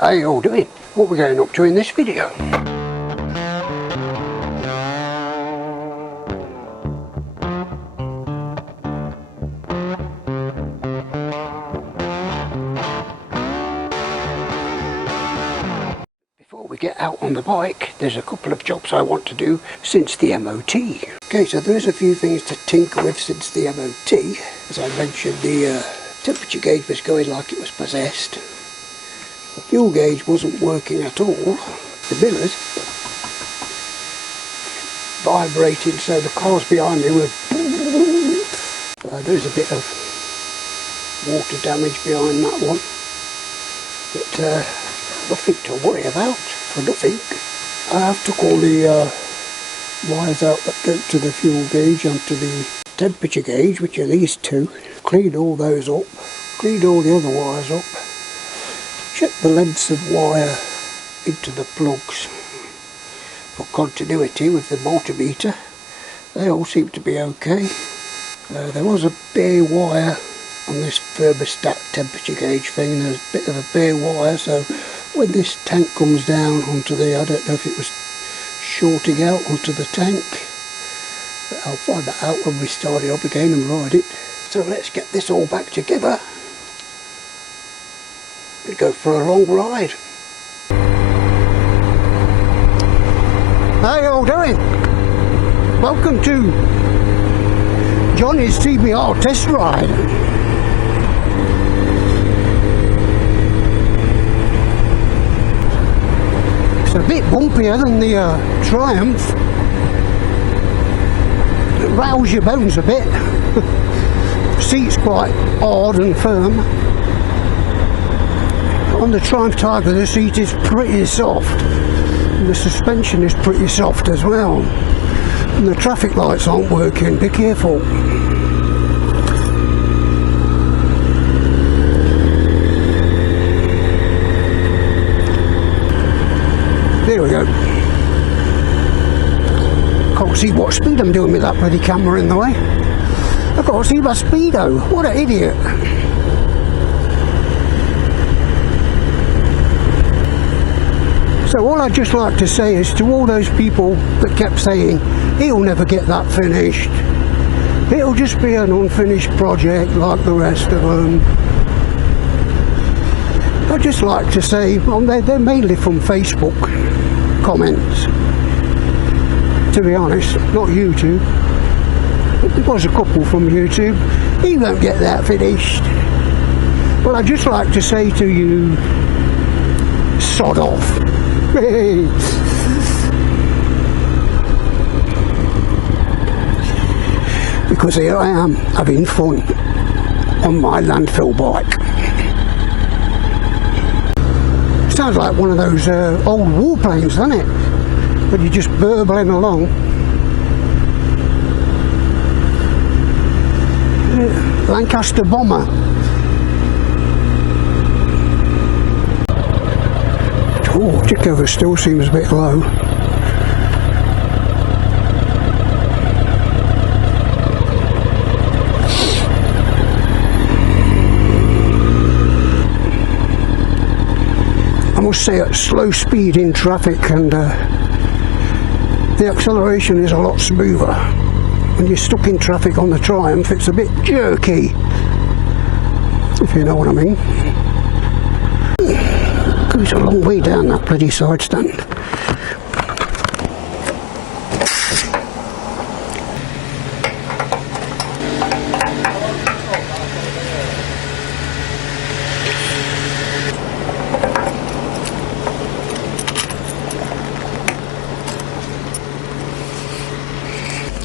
How you all doing? What we're going up to in this video? Before we get out on the bike, there's a couple of jobs I want to do since the MOT. Okay, so there is a few things to tinker with since the MOT. As I mentioned, the temperature gauge was going like it was possessed. The fuel gauge wasn't working at all. The mirrors vibrating, so the cars behind me were... there's a bit of water damage behind that one, but nothing to worry about, for nothing. I have took all the wires out that go to the fuel gauge and to the temperature gauge, which are these two. Cleaned all those up, cleaned all the other wires up. Check the lengths of wire into the plugs for continuity with the multimeter. They all seem to be okay. There was a bare wire on this thermostat temperature gauge thing. There's a bit of a bare wire, so when this tank comes down onto the, I don't know if it was shorting out onto the tank, but I'll find that out when we start it up again and ride it. So let's get this all back together. We go for a long ride. How you all doing? Welcome to Johnny's CBR test ride. It's a bit bumpier than the Triumph. It rattles your bones a bit. The seat's quite hard and firm. On the Triumph Tiger, the seat is pretty soft, and the suspension is pretty soft as well, and the traffic lights aren't working. Be careful. There we go. Can't see what speed I'm doing with that bloody camera in the way. I can't see my speedo. What an idiot. So all I'd just like to say is to all those people that kept saying, he'll never get that finished, it'll just be an unfinished project like the rest of them. I'd just like to say, well, they're mainly from Facebook comments, to be honest, not YouTube. There was a couple from YouTube. He won't get that finished. Well, I'd just like to say to you, sod off. Because here I am having fun on my landfill bike. Sounds like one of those old warplanes, doesn't it? But you're just burbling along. Lancaster bomber. Oh, tick over still seems a bit low. I must say at slow speed in traffic, and the acceleration is a lot smoother. When you're stuck in traffic on the Triumph, it's a bit jerky, if you know what I mean. Goes a long way down that bloody side stand.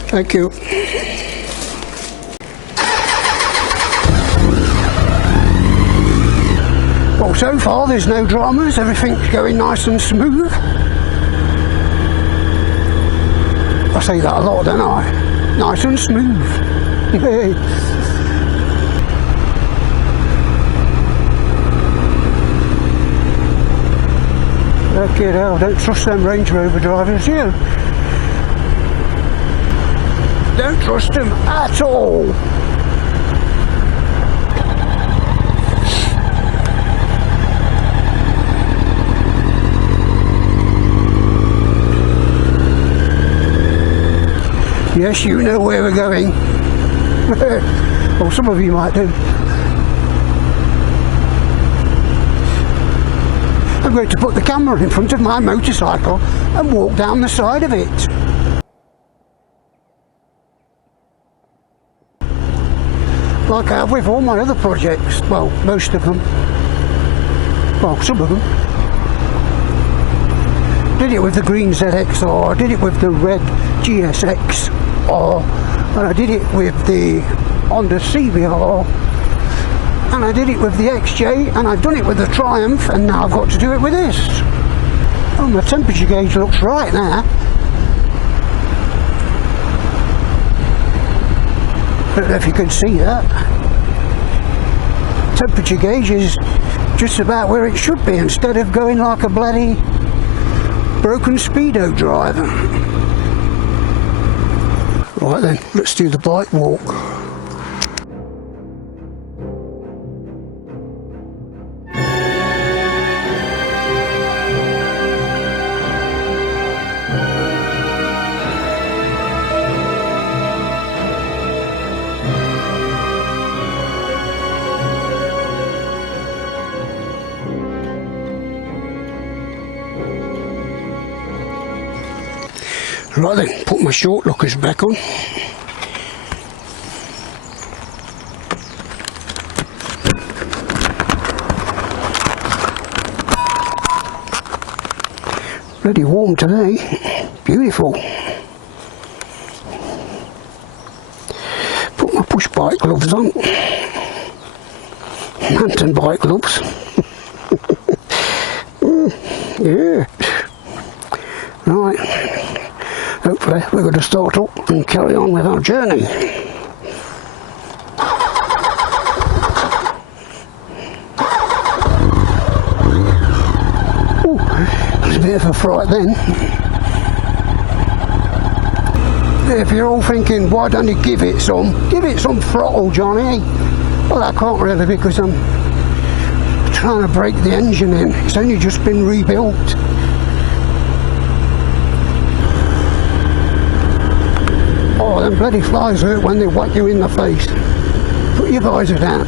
Thank you. Well, so far there's no dramas, everything's going nice and smooth. I say that a lot, don't I? Nice and smooth. Okay, hell, don't trust them Range Rover drivers, you. Don't trust them at all. yes, you know where we're going. Well, some of you might do. I'm going to put the camera in front of my motorcycle and walk down the side of it. Like I have with all my other projects. Well, most of them. Well, some of them. Did it with the green ZXR, did it with the red GSX-R, and I did it with the Honda CBR, and I did it with the XJ, and I've done it with the Triumph, and now I've got to do it with this. Oh, my temperature gauge looks right now. I don't know if you can see that. Temperature gauge is just about where it should be, instead of going like a bloody broken speedo driver. Right then, let's do the bike walk. Right then, put my short lookers back on. Bloody warm today, beautiful. Put my push bike gloves on, mountain bike gloves. Yeah. Right. Hopefully we're going to start up and carry on with our journey. Ooh, there's a bit of a fright then. If you're all thinking, why don't you give it some throttle, Johnny? Well, I can't really, because I'm trying to break the engine in. It's only just been rebuilt. Oh, them bloody flies hurt when they whack you in the face. Put your visor down.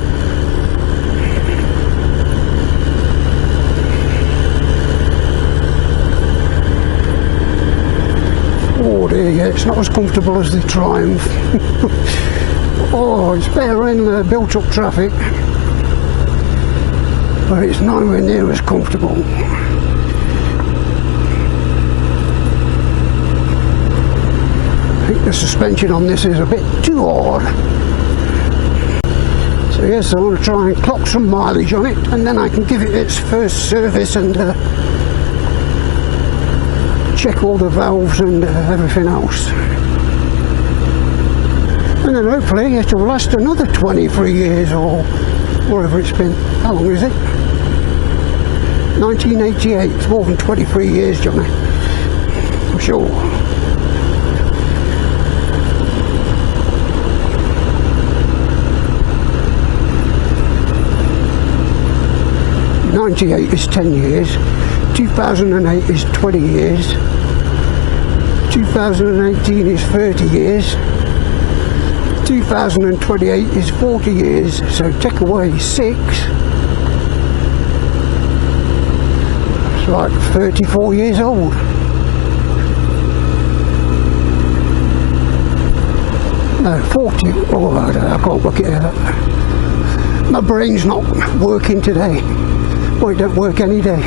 Oh dear, yeah, it's not as comfortable as the Triumph. Oh, it's better in built up traffic, but it's nowhere near as comfortable. I think the suspension on this is a bit too hard. So yes, I want to try and clock some mileage on it, and then I can give it its first service and check all the valves and everything else. And then hopefully it will last another 23 years or whatever it's been. How long is it? 1988, it's more than 23 years, Johnny. For sure. 98 is 10 years, 2008 is 20 years, 2018 is 30 years, 2028 is 40 years, so take away 6, it's like 34 years old. No, 40, oh I can't work it out. My brain's not working today. Well, it don't work any day.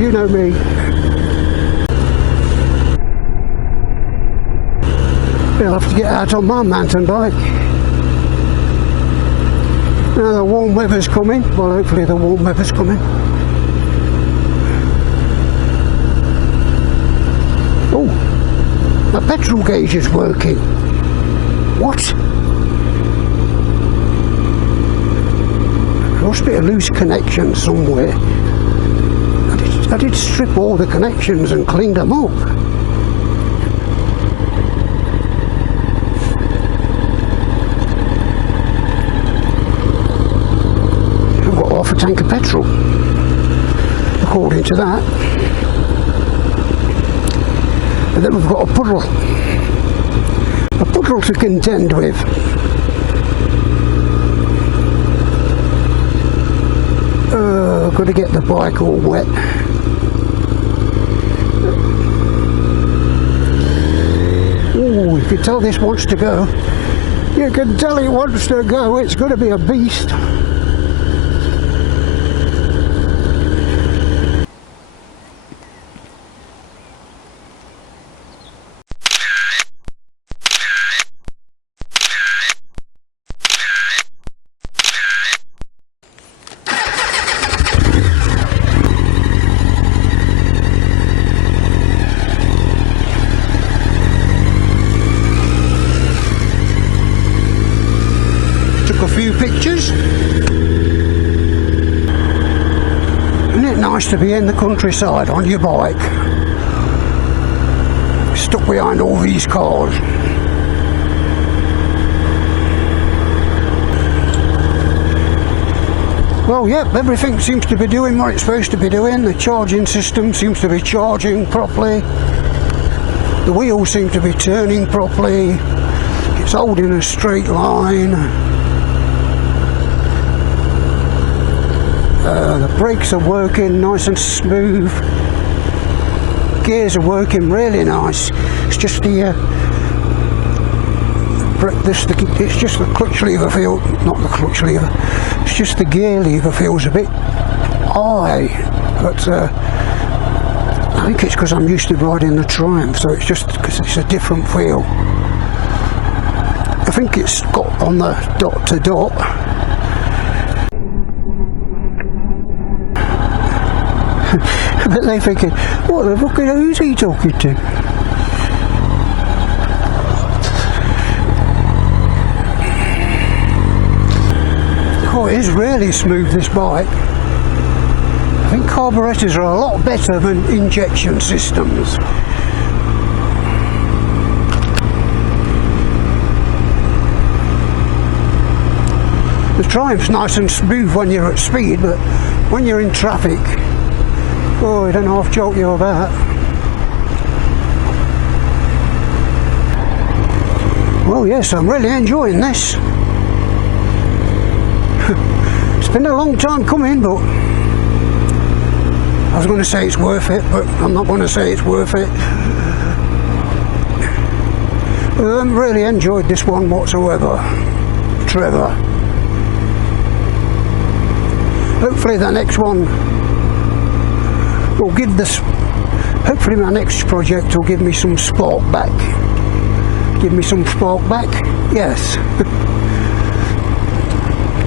You know me. I'll have to get out on my mountain bike. Now the warm weather's coming. Well, hopefully the warm weather's coming. Oh, my petrol gauge is working. What? Must be a loose connection somewhere. I did strip all the connections and cleaned them up. I've got half a tank of petrol, according to that. And then we've got a puddle to contend with. I've got to get the bike all wet. Oh, you can tell this wants to go. You can tell it wants to go. It's going to be a beast. A few pictures. Isn't it nice to be in the countryside on your bike, stuck behind all these cars? Well, yep, everything seems to be doing what it's supposed to be doing. The charging system seems to be charging properly. The wheels seem to be turning properly. It's holding a straight line. The brakes are working nice and smooth. Gears are working really nice. It's just the it's just the clutch lever feel, not the clutch lever. It's just the gear lever feels a bit high, but I think it's because I'm used to riding the Triumph, so it's just because it's a different feel. I think it's got on the dot to dot. But they're thinking, what the fuck, who's he talking to? Oh, it is really smooth, this bike. I think carburetors are a lot better than injection systems. The Triumph's nice and smooth when you're at speed, but when you're in traffic, oh, I don't know, I've joked you about. Well, yes, I'm really enjoying this. It's been a long time coming, but I was going to say it's worth it, but I'm not going to say it's worth it. I haven't really enjoyed this one whatsoever, Trevor. Hopefully the next one will give this, hopefully my next project will give me some spark back. Give me some spark back? Yes.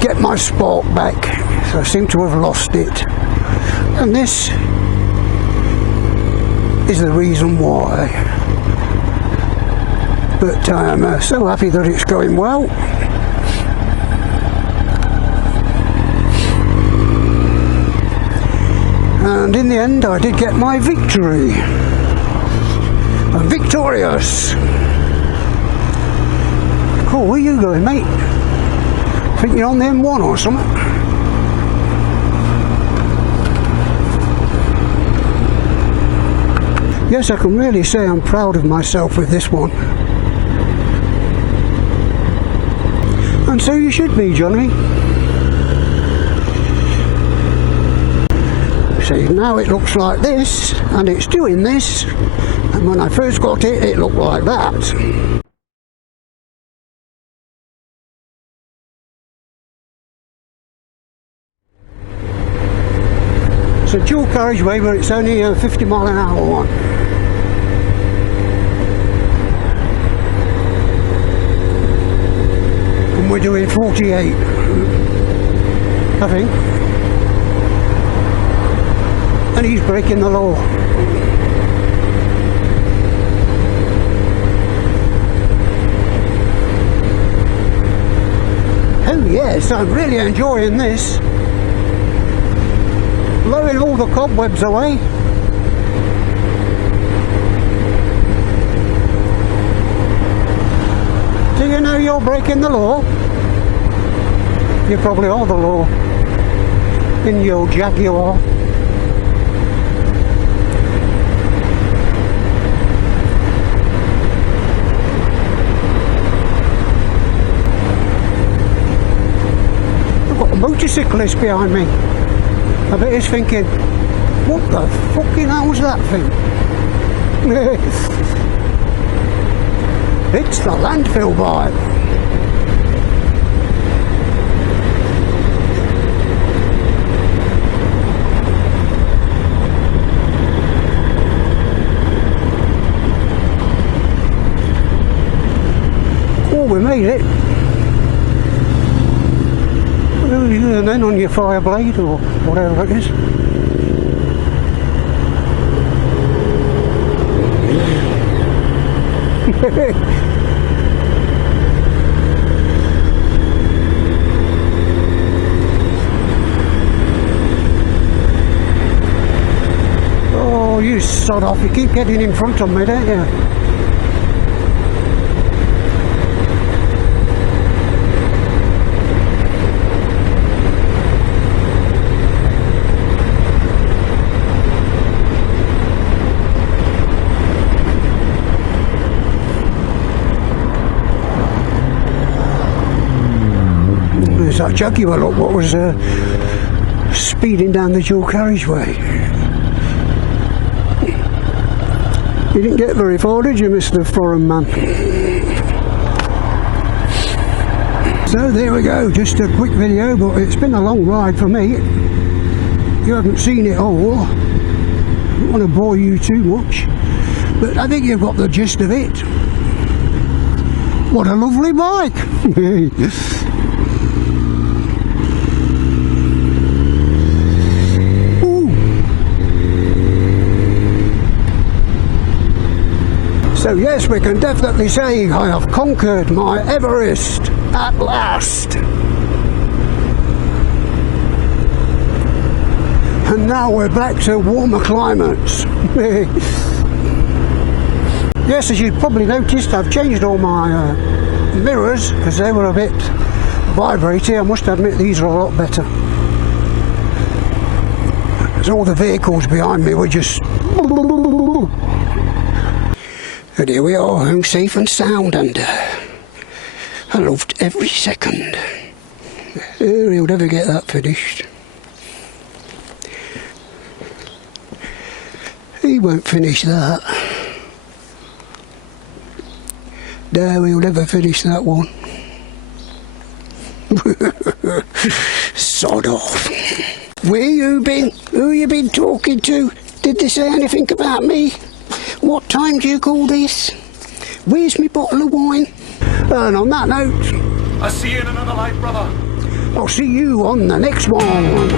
Get my spark back. So I seem to have lost it. And this is the reason why. But I'm so happy that it's going well. And in the end I did get my victory. I'm victorious. Cool, where you going, mate? Think you're on the M1 or something? Yes, I can really say I'm proud of myself with this one. And so you should be, Johnny. See, now it looks like this, and it's doing this, and when I first got it, it looked like that. It's a dual carriageway, but it's only a 50 mile an hour one. And we're doing 48, I think. And he's breaking the law. Oh yes, I'm really enjoying this. Blowing all the cobwebs away. Do you know you're breaking the law? You probably are the law in your Jaguar. motorcyclist behind me. I bet he's thinking, what the fucking hell's that thing? It's the landfill bike. Oh, we made it. And then on your fire blade or whatever it is. Oh, you sod off, you keep getting in front of me, don't you? That Jaguar look what was speeding down the dual carriageway. You didn't get very far, did you, Mr. Foreign Man? So there we go, just a quick video, but it's been a long ride for me. You haven't seen it all. I don't want to bore you too much, but I think you've got the gist of it. What a lovely bike! So yes, we can definitely say I have conquered my Everest at last. And now we're back to warmer climates. Yes, as you've probably noticed, I've changed all my mirrors because they were a bit vibrating. I must admit these are a lot better. As all the vehicles behind me were just... And here we are, home safe and sound, and I loved every second. He'll never get that finished. He won't finish that. No, he'll never finish that one. Sod off. Where you been? Who you been talking to? Did they say anything about me? What time do you call this? Where's my bottle of wine? And on that note, I'll see you in another life, brother. I'll see you on the next one.